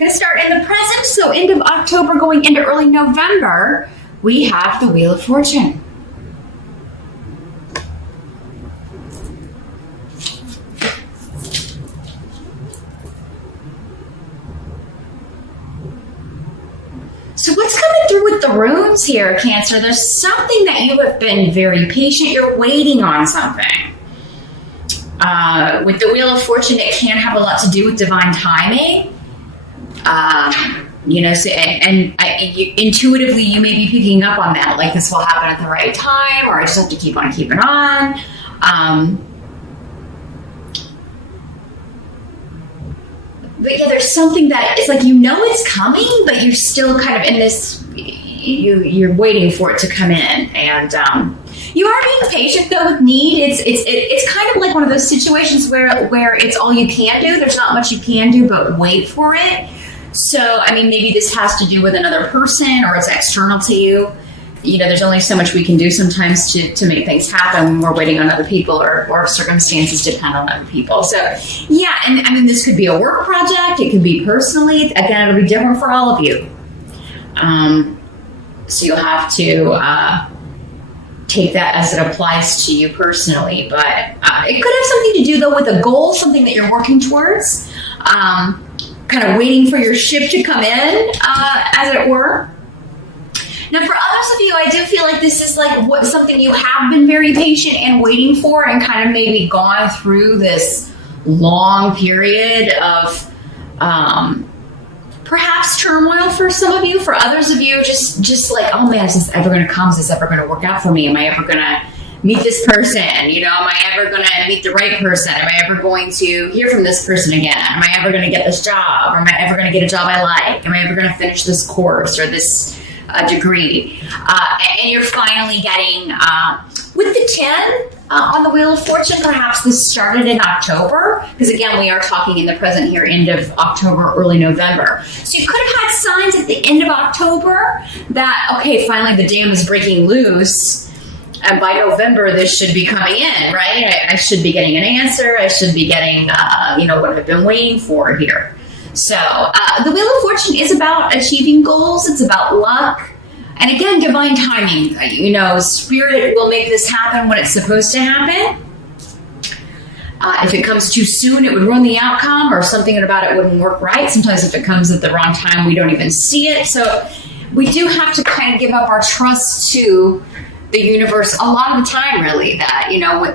Going to start in the present, so end of October going into early November, we have the Wheel of Fortune. So what's coming through with the runes here, Cancer? There's something that you have been very patient. You're waiting on something. With the Wheel of Fortune, it can have a lot to do with divine timing. Intuitively, you may be picking up on that. Like, this will happen at the right time, or I just have to keep on keeping on. But yeah, there's something that it's like, it's coming, but you're still kind of in this, you're waiting for it to come in. And you are being patient, though, with need. It's kind of like one of those situations where it's all you can do. There's not much you can do, but wait for it. So, I mean, maybe this has to do with another person, or it's external to you. There's only so much we can do sometimes to make things happen when we're waiting on other people, or circumstances depend on other people. So, yeah, and I mean, this could be a work project. It could be personally. Again, it'll be different for all of you. So you'll have to take that as it applies to you personally. But it could have something to do, though, with a goal, something that you're working towards, kind of waiting for your ship to come in, as it were. Now, for others of you, I do feel like this is like something you have been very patient and waiting for, and kind of maybe gone through this long period of perhaps turmoil for some of you. For others of you, just like, oh man, is this ever going to come? Is this ever going to work out for me? Am I ever going to meet this person? Am I ever going to meet the right person? Am I ever going to hear from this person again? Am I ever going to get this job? Or am I ever going to get a job I like? Am I ever going to finish this course or this degree? And you're finally getting, with the 10 on the Wheel of Fortune, perhaps this started in October, because again, we are talking in the present here, end of October, early November. So you could have had signs at the end of October that, okay, finally the dam is breaking loose, and by November this should be coming in, right? I should be getting an answer. I should be getting, what I've been waiting for here. So the Wheel of Fortune is about achieving goals. It's about luck. And again, divine timing. Spirit will make this happen when it's supposed to happen. If it comes too soon, it would ruin the outcome, or something about it wouldn't work right. Sometimes if it comes at the wrong time, we don't even see it. So we do have to kind of give up our trust to the universe a lot of the time, really, that,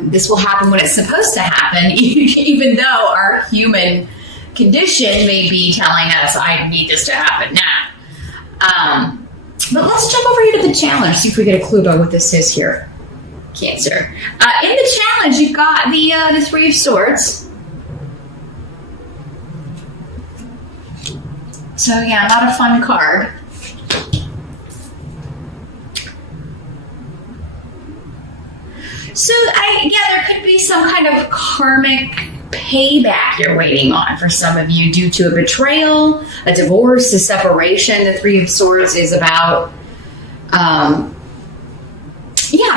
this will happen when it's supposed to happen, even though our human condition may be telling us, I need this to happen now. But let's jump over here to the challenge, see if we get a clue about what this is here, Cancer. In the challenge, you've got the Three of Swords. So yeah, not a fun card. So there could be some kind of karmic payback you're waiting on for some of you, due to a betrayal, a divorce, a separation. The Three of Swords is about,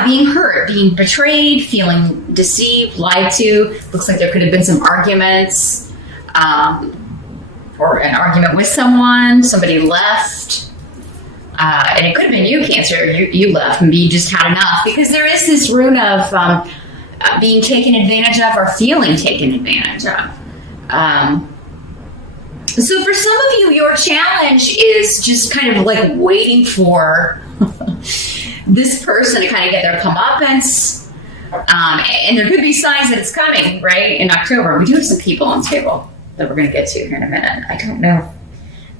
being hurt, being betrayed, feeling deceived, lied to. Looks like there could have been some arguments, or an argument with someone. Somebody left. And it could have been you, Cancer. You left. Maybe you just had enough, because there is this rune of being taken advantage of, or feeling taken advantage of. So for some of you, your challenge is just kind of like waiting for this person to kind of get their comeuppance. And there could be signs that it's coming, right, in October. We do have some people on the table that we're going to get to here in a minute. I don't know.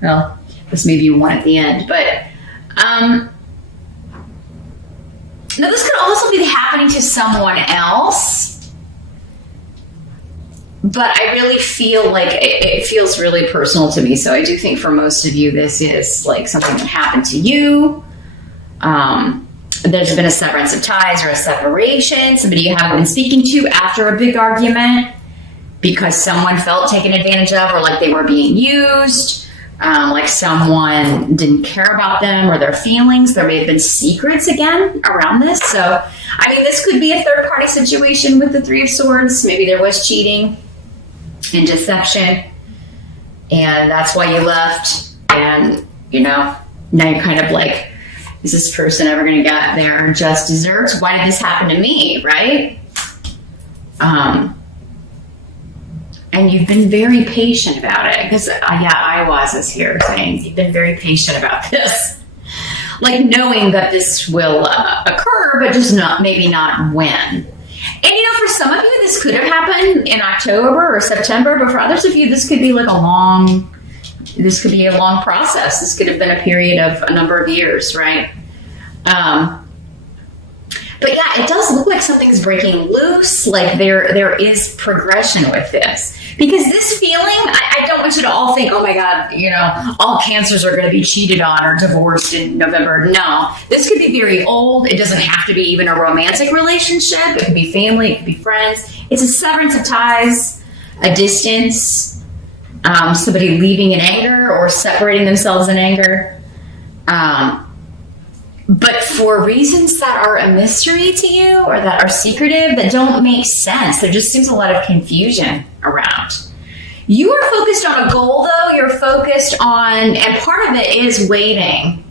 Well, this may be one at the end, but now this could also be happening to someone else, but I really feel like it feels really personal to me. So I do think for most of you, this is like something that happened to you. There's been a severance of ties or a separation, somebody you haven't been speaking to after a big argument because someone felt taken advantage of, or like they were being used. Like someone didn't care about them or their feelings. There may have been secrets again around this. So, I mean, this could be a third-party situation with the Three of Swords. Maybe there was cheating and deception. And that's why you left. And, now you're kind of like, is this person ever going to get their just desserts? Why did this happen to me, right? And you've been very patient about it. Because, I was here saying, you've been very patient about this. Like knowing that this will occur, but just maybe not when. And for some of you, this could have happened in October or September, but for others of you, this could be like a long process. This could have been a period of a number of years, right? But it does look like something's breaking loose. Like there is progression with this. Because this feeling, I don't want you to all think, oh my God, all cancers are going to be cheated on or divorced in November. No, this could be very old. It doesn't have to be even a romantic relationship. It could be family. It could be friends. It's a severance of ties, a distance, somebody leaving in anger or separating themselves in anger. But for reasons that are a mystery to you or that are secretive, that don't make sense, there just seems a lot of confusion around. You are focused on a goal, though. You're focused on, and part of it is waiting.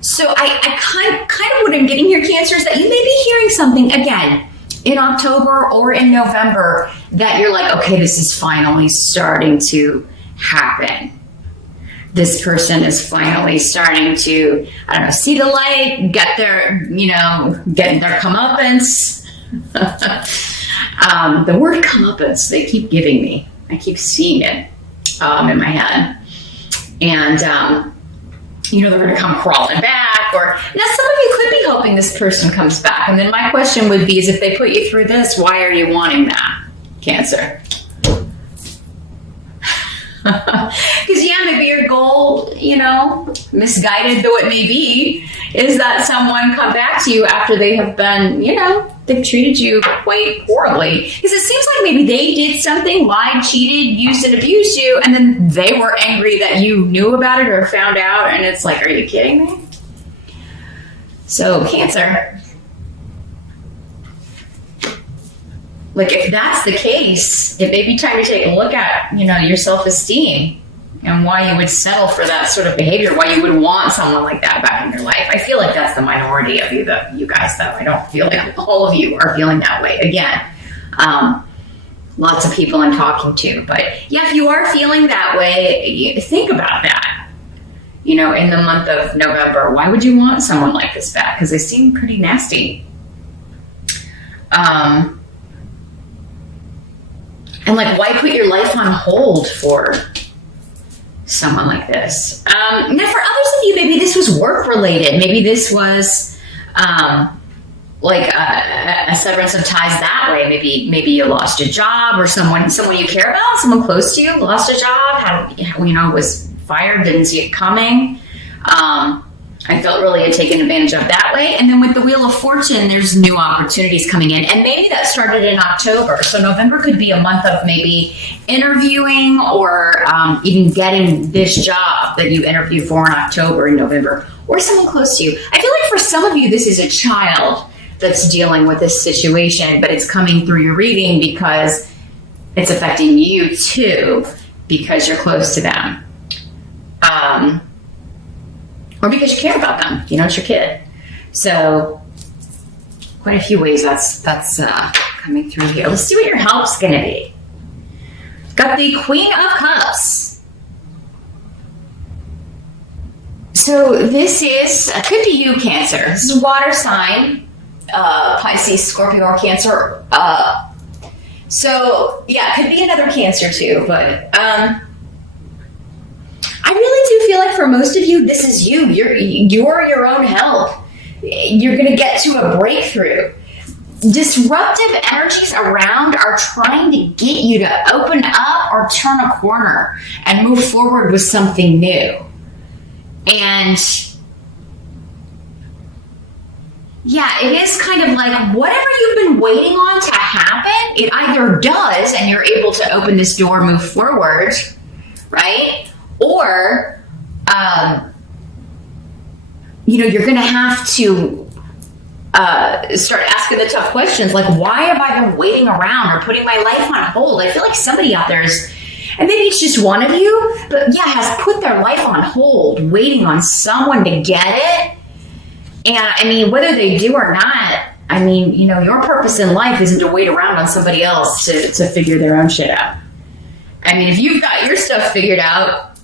So I kind of what I'm getting here, Cancer, is that you may be hearing something, again, in October or in November that you're like, okay, this is finally starting to happen. This person is finally starting to, see the light, get their comeuppance. The word comeuppance, they keep giving me. I keep seeing it in my head. And, they're going to come crawling back. Or now some of you could be hoping this person comes back. And then my question would be is if they put you through this, why are you wanting that, Cancer? Because, maybe your goal, misguided though it may be, is that someone come back to you after they have been, they've treated you quite horribly. Because it seems like maybe they did something, lied, cheated, used and abused you, and then they were angry that you knew about it or found out, and it's like, are you kidding me? So, Cancer. Like, if that's the case, it may be time to take a look at, your self-esteem and why you would settle for that sort of behavior, why you would want someone like that back in your life. I feel like that's the minority of you guys, though. I don't feel like all of you are feeling that way. Again, lots of people I'm talking to. But, if you are feeling that way, think about that. In the month of November, why would you want someone like this back? Because they seem pretty nasty. And why put your life on hold for someone like this? Now, for others of you, maybe this was work related. Maybe this was a severance of ties that way. Maybe you lost a job, or someone you care about, someone close to you, lost a job, was fired, didn't see it coming. I felt really taken advantage of that way. And then with the Wheel of Fortune, there's new opportunities coming in. And maybe that started in October. So November could be a month of maybe interviewing or even getting this job that you interviewed for in October and November, or someone close to you. I feel like for some of you, this is a child that's dealing with this situation, but it's coming through your reading because it's affecting you too, because you're close to them. Or because you care about them, it's your kid. So, quite a few ways that's coming through here. Let's see what your help's going to be. Got the Queen of Cups. So this could be you, Cancer. This is a water sign, Pisces, Scorpio, or Cancer. So yeah, it could be another Cancer too, but I really do feel like for most of you, this is you. You're your own help. You're going to get to a breakthrough. Disruptive energies around are trying to get you to open up or turn a corner and move forward with something new. And yeah, it is kind of like whatever you've been waiting on to happen, it either does and you're able to open this door, move forward, right? Or, you're going to have to start asking the tough questions like, why have I been waiting around or putting my life on hold? I feel like somebody out there And maybe it's just one of you, but yeah, has put their life on hold, waiting on someone to get it. And I mean, whether they do or not, I mean, you know, your purpose in life isn't to wait around on somebody else to figure their own shit out. I mean, if you've got your stuff figured out,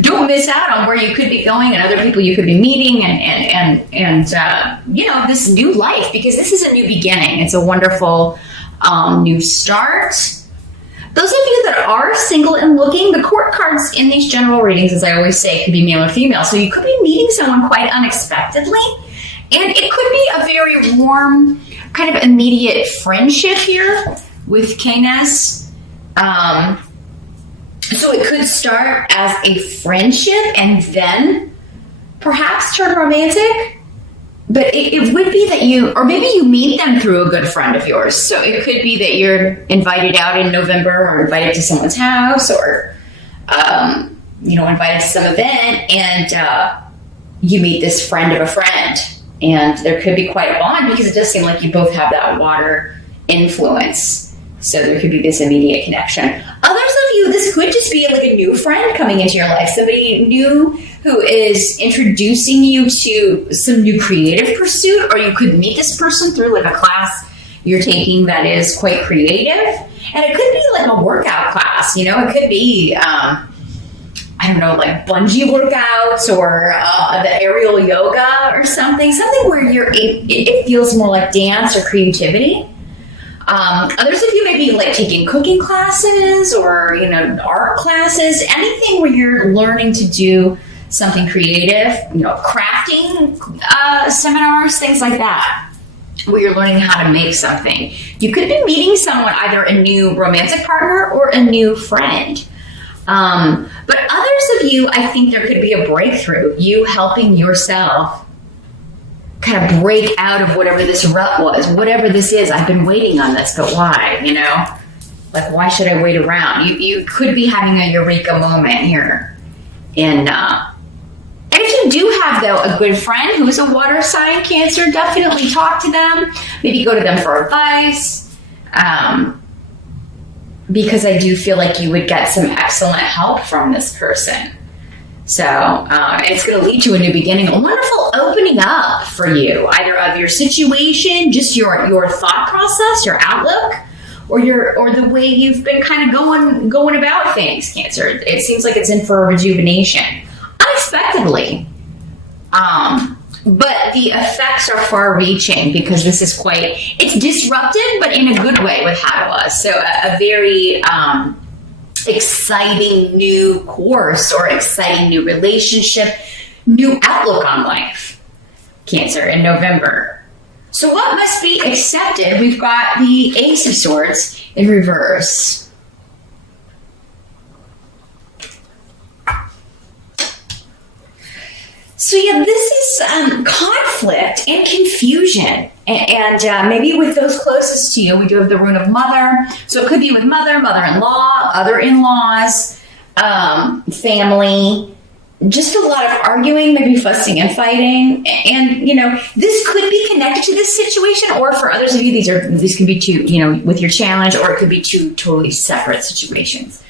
don't miss out on where you could be going and other people you could be meeting and you know, this new life, because this is a new beginning. It's a wonderful new start. Those of you that are single and looking, the court cards in these general readings, as I always say, could be male or female. So you could be meeting someone quite unexpectedly. And it could be a very warm, kind of immediate friendship here with Canis. So it could start as a friendship and then perhaps turn romantic. But it would be that you, or maybe you meet them through a good friend of yours. So it could be that you're invited out in November or invited to someone's house or, you know, invited to some event and you meet this friend of a friend. And there could be quite a bond because it does seem like you both have that water influence. So there could be this immediate connection. Others of you, this could just be like a new friend coming into your life. Somebody new who is introducing you to some new creative pursuit, or you could meet this person through like a class you're taking that is quite creative. And it could be like a workout class, you know, it could be, I don't know, like bungee workouts or the aerial yoga or something where it feels more like dance or creativity. Others of you may be like taking cooking classes or, you know, art classes, anything where you're learning to do something creative, you know, crafting seminars, things like that, where you're learning how to make something. You could be meeting someone, either a new romantic partner or a new friend. But others of you, I think there could be a breakthrough, you helping yourself kind of break out of whatever this rut was, whatever this is. I've been waiting on this, but why, you know? Like, why should I wait around? You could be having a eureka moment here. And if you do have, though, a good friend who is a water sign, Cancer, definitely talk to them. Maybe go to them for advice. Because I do feel like you would get some excellent help from this person. So, and it's going to lead to a new beginning, a wonderful opening up for you, either of your situation, just your thought process, your outlook, or the way you've been kind of going about things, Cancer. It seems like it's in for a rejuvenation, unexpectedly. But the effects are far-reaching because this is it's disruptive, but in a good way with Hadwa. So a very exciting new course or exciting new relationship, new outlook on life, Cancer, in November. So what must be accepted? We've got the Ace of Swords in reverse. So yeah, this is conflict and confusion. And maybe with those closest to you, we do have the rune of mother. So it could be with mother, mother-in-law, other in-laws, family, just a lot of arguing, maybe fussing and fighting. And, you know, this could be connected to this situation, or for others of you, these could be two, you know, with your challenge, or it could be two totally separate situations.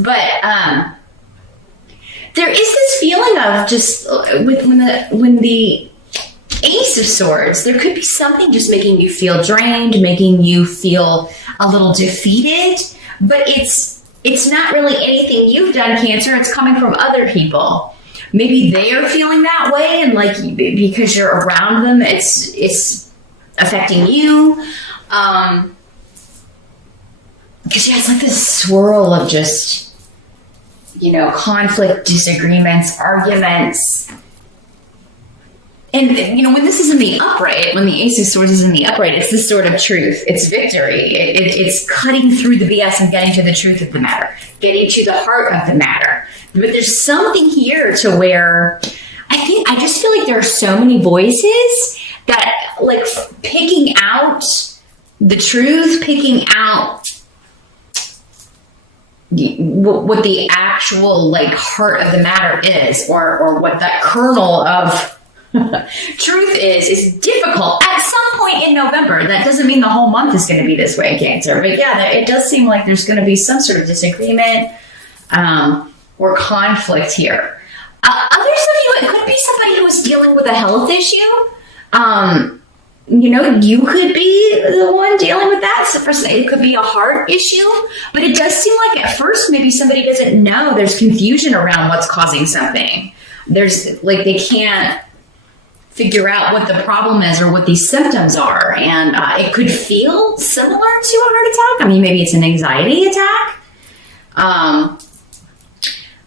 But, there is this feeling of just when the Ace of Swords, there could be something just making you feel drained, making you feel a little defeated, but it's not really anything you've done, Cancer. It's coming from other people. Maybe they are feeling that way, and like because you're around them, it's affecting you. Because yeah, it's like this swirl of just, you know, conflict, disagreements, arguments. And, you know, when this is in the upright, when the Ace of Swords is in the upright, it's this sort of truth. It's victory. It's cutting through the BS and getting to the truth of the matter, getting to the heart of the matter. But there's something here to where I just feel like there are so many voices that, like, picking out the truth, picking out what the actual, like, heart of the matter is, or what that kernel of truth is, it's difficult at some point in November. That doesn't mean the whole month is going to be this way, Cancer. But yeah, it does seem like there's going to be some sort of disagreement or conflict here. Others of you, it could be somebody who is dealing with a health issue. You could be the one dealing with that. So it could be a heart issue, but it does seem like at first maybe somebody doesn't know. There's confusion around what's causing something. There's they can't figure out what the problem is or what these symptoms are. And it could feel similar to a heart attack. I mean, maybe it's an anxiety attack.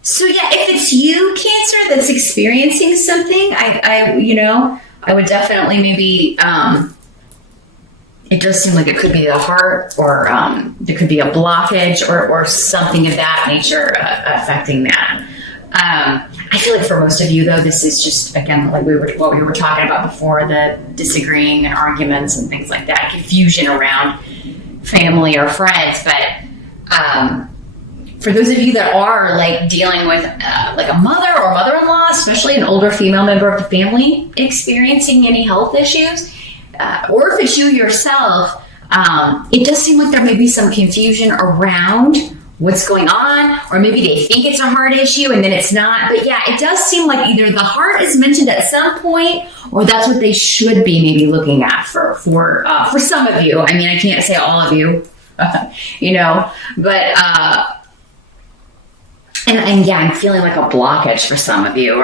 So yeah, if it's you, Cancer, that's experiencing something, I would definitely maybe, it does seem like it could be the heart or there could be a blockage or something of that nature affecting that. I feel like for most of you, though, this is just, again, like what we were talking about before, the disagreeing and arguments and things like that, confusion around family or friends. But for those of you that are dealing with a mother or mother-in-law, especially an older female member of the family experiencing any health issues, or if it's you yourself, it does seem like there may be some confusion around what's going on, or maybe they think it's a heart issue and then it's not. But yeah, it does seem like either the heart is mentioned at some point, or that's what they should be maybe looking at for some of you. I mean, I can't say all of you, but and yeah, I'm feeling like a blockage for some of you,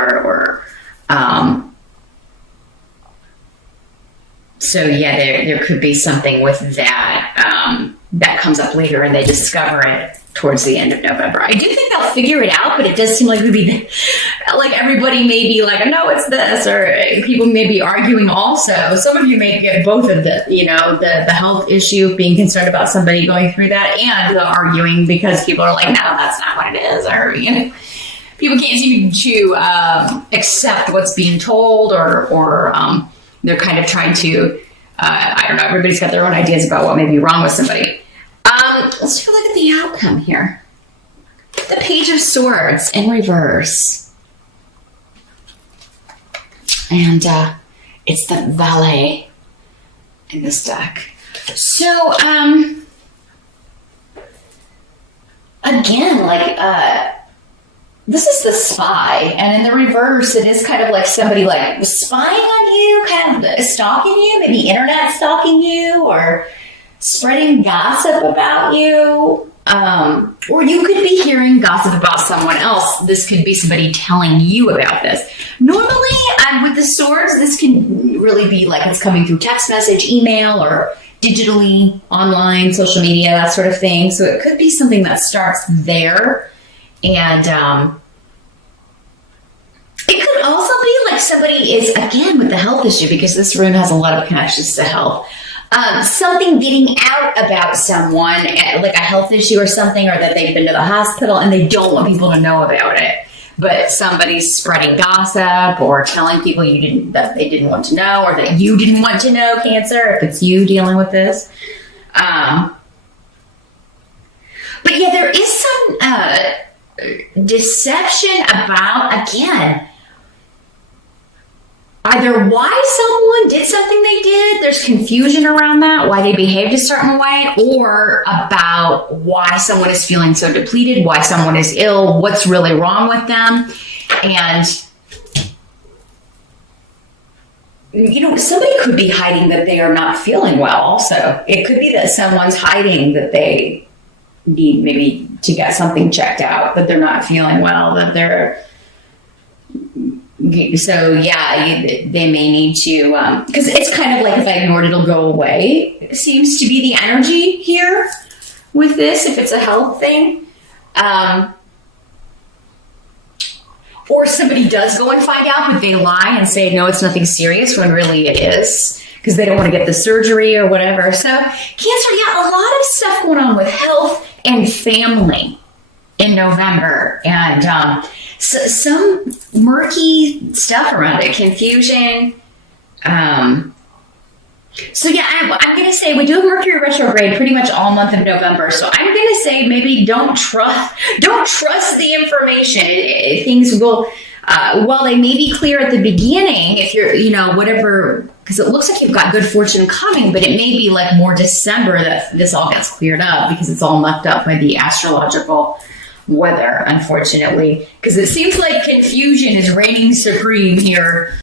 so yeah, there could be something with that that comes up later, and they discover it towards the end of November. I do think they'll figure it out, but it does seem like maybe everybody may be no, it's this, or people may be arguing also. Some of you may get both of the health issue, being concerned about somebody going through that, and the arguing because people are no, that's not what it is, or people can't seem to accept what's being told, or they're kind of trying to, I don't know, everybody's got their own ideas about what may be wrong with somebody. Let's take a look at the outcome here. The Page of Swords in reverse. And it's the Valet in this deck. So, again, this is the Spy, and in the reverse, it is kind of like somebody spying on you, kind of stalking you, maybe internet stalking you, or spreading gossip about you, or you could be hearing gossip about someone else. This could be somebody telling you about this. Normally, with the swords, this can really be it's coming through text message, email, or digitally, online, social media, that sort of thing. So it could be something that starts there. And it could also be somebody is, again, with the health issue, because this rune has a lot of connections to health. Something getting out about someone, like a health issue or something, or that they've been to the hospital and they don't want people to know about it. But somebody's spreading gossip or telling people that they didn't want to know, or that you didn't want to know, Cancer, if it's you dealing with this. But yeah, there is some deception about, again, either why someone did something they did, there's confusion around that, why they behaved a certain way, or about why someone is feeling so depleted, why someone is ill, what's really wrong with them. And, somebody could be hiding that they are not feeling well also. It could be that someone's hiding that they need maybe to get something checked out, that they're not feeling well, that they're... So yeah, they may need to, because it's kind of like if I ignore it, it'll go away. It seems to be the energy here with this, if it's a health thing. Or somebody does go and find out, but they lie and say, no, it's nothing serious, when really it is, because they don't want to get the surgery or whatever. So Cancer, yeah, a lot of stuff going on with health and family in November. And, so some murky stuff around it, confusion. So yeah, I'm going to say we do have Mercury retrograde pretty much all month of November. So I'm going to say maybe don't trust the information. Things will, while they may be clear at the beginning, if you're, whatever, because it looks like you've got good fortune coming, but it may be like more December that this all gets cleared up, because it's all mucked up by the astrological weather, unfortunately, because it seems like confusion is reigning supreme here